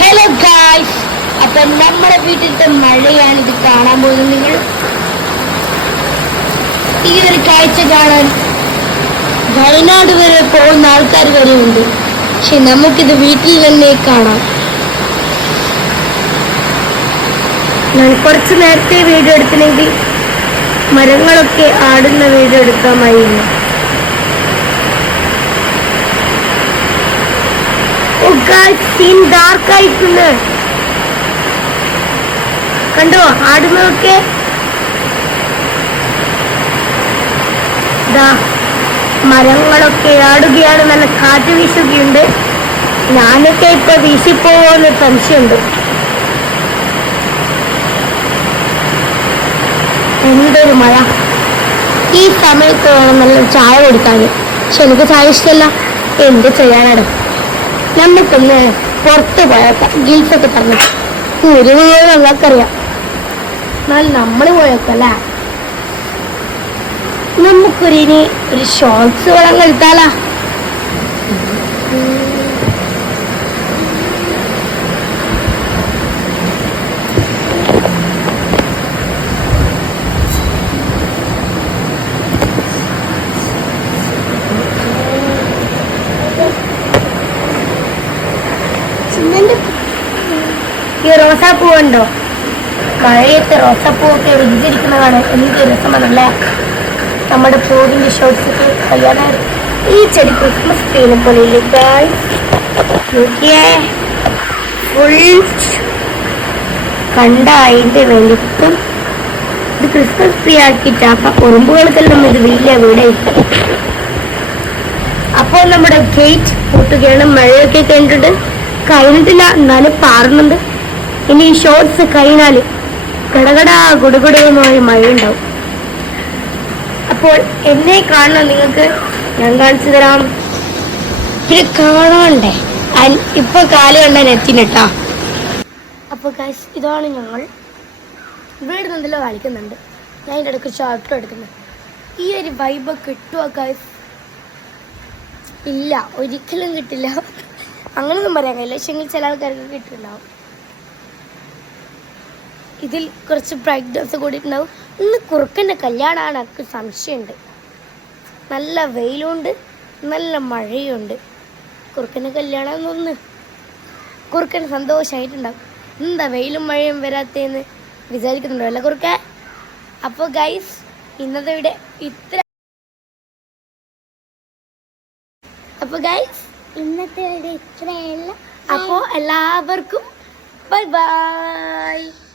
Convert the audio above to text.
Hello guys അപ്പൊ നമ്മുടെ വീട്ടിലത്തെ മഴയാണ് ഇത് കാണാൻ പോകുന്നത്. നിങ്ങൾ ഈ ഒരു കാഴ്ച കാണാൻ വയനാട് വരെ പോകുന്ന ആൾക്കാർ വരെ ഉണ്ട് പക്ഷെ നമുക്കിത് വീട്ടിൽ തന്നെ കാണാം. ഞാൻ കുറച്ച് നേരത്തെ വീഡിയോ എടുത്തില്ലെങ്കിൽ മരങ്ങളൊക്കെ ആടുന്ന വീഡിയോ എടുക്കാമായിരുന്നു സീൻ ഡാർക്ക് ആയിട്ടുണ്ട്. കണ്ടോ? ആടുന്നതൊക്കെ മരങ്ങളൊക്കെ ആടുകയാണ് നല്ല കാറ്റ് വീശുകയുണ്ട്. ഞാനൊക്കെ ഇപ്പൊ വീശിപ്പോവോന്ന് സംശയമുണ്ട് എന്തൊരു മഴ. ഈ സമയത്ത് വേണം നല്ല ചായ കുടിക്കാൻ. പക്ഷെ എനിക്ക് ചായ ഇഷ്ടമല്ല എന്ത് ചെയ്യാനാണ്? നമുക്കൊന്ന് പുറത്ത് പോയേക്കാം ഗിൽസൊക്കെ പറഞ്ഞു. ഒരു നമ്മൾക്കറിയാം എന്നാൽ നമ്മൾ പോയേക്കല്ല നമുക്കൊരു ഇനി ഒരു ഷോർട്സ് വെള്ളം എടുത്താലാ ഈ റോസാപ്പൂ ഉണ്ടോ മഴയത്ത് റോസാപ്പൂവൊക്കെ വിരിഞ്ഞിരിക്കുന്നതാണ്. എന്ത് രസമാണല്ലേ? നമ്മുടെ പൂവിന്റെ ഷോട്ട്സൊക്കെ ഒക്കെ കല്യാണം. ഈ ചെടി ക്രിസ്മസ് ട്രീനെ പോലെ? നോക്കിയേ. ഫുൾ കണ്ട വലിപ്പം ഇത് ക്രിസ്മസ് ട്രീ ആക്കിയിട്ട് അപ്പൊ ഉറുമ്പുകൾക്കെല്ലാം ഇത് വലിയ വീടേ അപ്പോൾ നമ്മുടെ ഗേറ്റ് പൂട്ടുകയാണ്. മഴയൊക്കെ കഴിഞ്ഞിട്ടുണ്ട്. കഴിഞ്ഞിട്ടില്ല. എന്നാലും പാറുന്നുണ്ട്. ഇനി ഈ ഷോർട്സ് കഴിഞ്ഞാൽ കടകട ഗുടുഗുടുമായി മഴയുണ്ടാവും. അപ്പോൾ എന്നെ കാണണം നിങ്ങൾക്ക് ഞാൻ കാണിച്ചു തരാം. പിന്നെ കാണണ്ടേ? ഇപ്പൊ കാൽ കണ്ടാൻ എത്തിനട്ടാ അപ്പൊ ഗൈസ് ഇതാണ് ഞങ്ങൾ. ഇവിടെ ഇരുന്നതിലോ കളിക്കുന്നുണ്ട് ഞാൻ ഇതിന്റെ ഇടയ്ക്ക് ഷോർട്ട് എടുക്കുന്നത് ഈ ഒരു വൈബ് കിട്ടുമോ ഗൈസ് ഇല്ല ഒരിക്കലും കിട്ടില്ല. അങ്ങനൊന്നും പറയാൻ കഴിയില്ല. പക്ഷെ ചില ആൾക്കാർക്ക് കിട്ടുന്നുണ്ടാവും ഇതിൽ കുറച്ച് ബ്രൈറ്റ് ഡ്രസ്സ് കൂടി കൂടിയിട്ടുണ്ടാവും ഇന്ന് കുറുക്കന്റെ കല്യാണമാണ് എനിക്ക് സംശയമുണ്ട്. നല്ല വെയിലുണ്ട് നല്ല മഴയുണ്ട്. കുറുക്കന്റെ കല്യാണം എന്നൊന്ന് കുറുക്കൻ സന്തോഷമായിട്ടുണ്ടാവും എന്താ വെയിലും മഴയും വരാത്തേന്ന് വിചാരിക്കുന്നുണ്ടോ അല്ല കുറുക്ക? അപ്പോൾ ഗൈസ് ഇന്നത്തെ ഇവിടെ ഇത്ര. അപ്പോൾ ഗൈസ് ഇന്നത്തെ ഇവിടെ ഇത്രയല്ല അപ്പോൾ എല്ലാവർക്കും ബൈ ബൈ